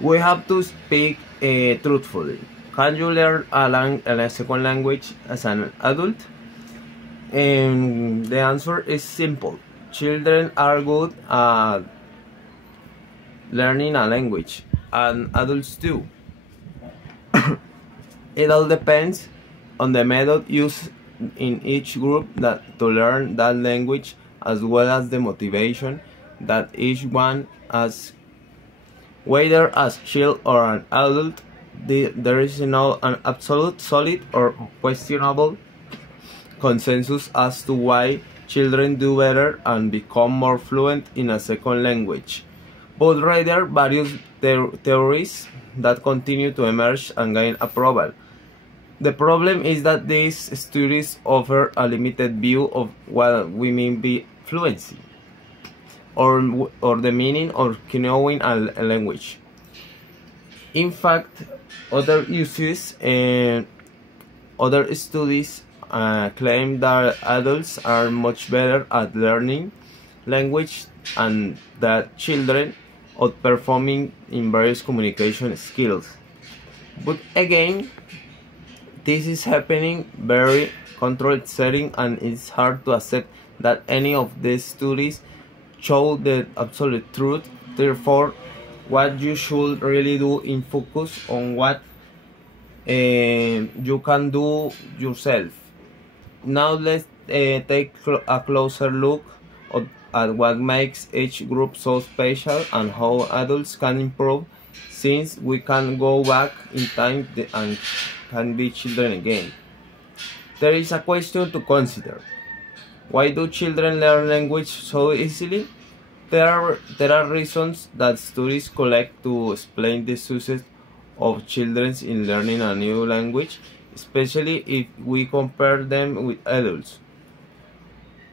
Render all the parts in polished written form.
We have to speak truthfully. Can you learn a second language as an adult? And the answer is simple. Children are good at learning a language, and adults too. It all depends on the method used in each group to learn that language, as well as the motivation that each one has. Whether as child or an adult, there is no an absolute, solid, or questionable consensus as to why children do better and become more fluent in a second language, but rather various theories that continue to emerge and gain approval. The problem is that these studies offer a limited view of what we mean by fluency, or the meaning of knowing a language. In fact, other uses and other studies claim that adults are much better at learning language and that children outperforming in various communication skills. But again, this is happening very controlled setting, and it's hard to accept that any of these studies show the absolute truth. Therefore, what you should really do is focus on what you can do yourself. Now let's take a closer look at what makes each group so special and how adults can improve, since we can go back in time and can be children again. There is a question to consider. Why do children learn language so easily? There are reasons that studies collect to explain the success of children in learning a new language, especially if we compare them with adults.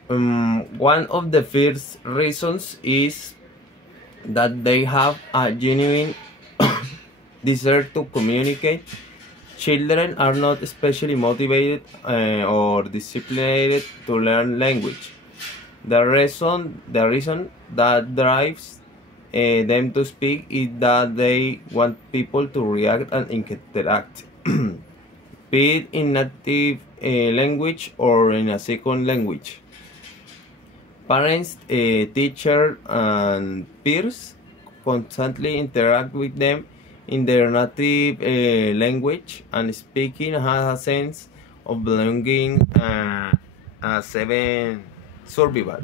One of the first reasons is that they have a genuine desire to communicate. Children are not especially motivated or disciplined to learn language. The reason that drives them to speak is that they want people to react and interact, be it in native language or in a second language. Parents, teachers, and peers constantly interact with them in their native language, and speaking has a sense of belonging as even survival.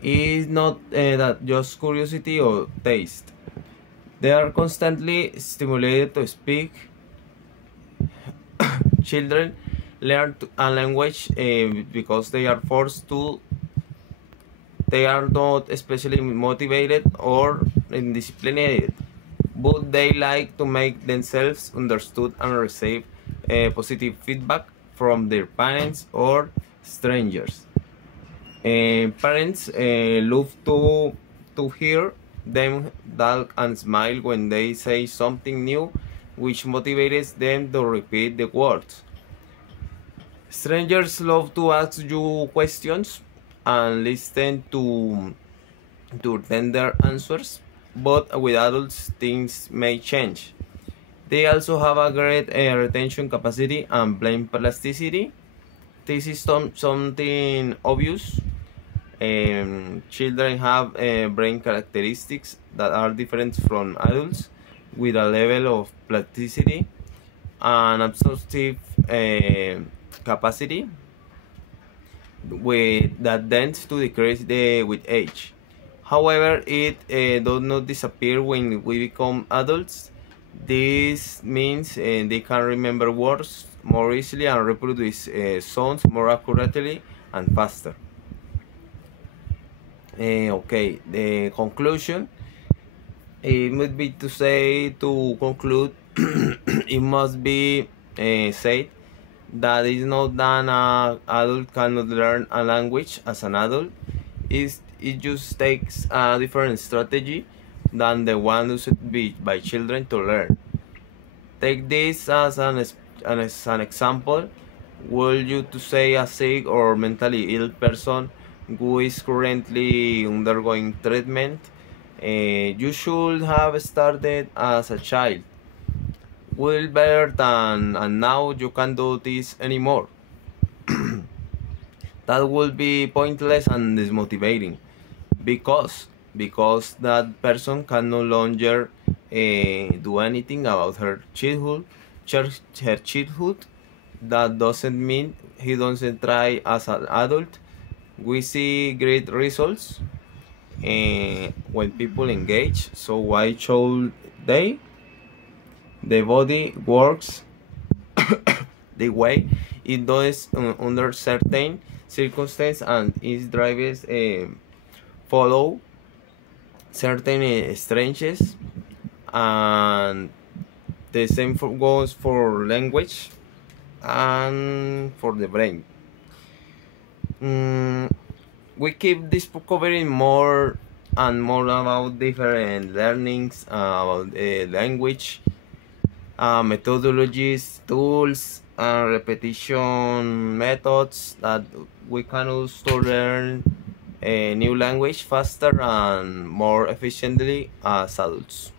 It is not that just curiosity or taste. They are constantly stimulated to speak. Children learn a language because they are forced to. They are not especially motivated or disciplined, but they like to make themselves understood and receive positive feedback from their parents or strangers. Parents love to hear them talk and smile when they say something new, which motivates them to repeat the words. Strangers love to ask you questions and listen to tender answers, but with adults things may change. They also have a great retention capacity and brain plasticity. This is something obvious. Children have brain characteristics that are different from adults, with a level of plasticity and absorptive capacity that tends to decrease with age. However, it does not disappear when we become adults. This means they can remember words more easily and reproduce sounds more accurately and faster. Okay, the conclusion. It would be to conclude, it must be said that it's not that an adult cannot learn a language as an adult. It just takes a different strategy than the one used by children to learn. Take this as an example. Will you to say a sick or mentally ill person who is currently undergoing treatment You should have started as a child. Well, better than, and now you can't do this anymore. That would be pointless and dismotivating because that person can no longer do anything about her childhood. That doesn't mean he doesn't try as an adult. We see great results when people engage. So why should they? The body works the way it does under certain circumstances, and its drivers follow certain stranges, and the same goes for language and for the brain. We keep discovering more and more about different learnings, about language, methodologies, tools, and repetition methods that we can use to learn a new language faster and more efficiently as adults.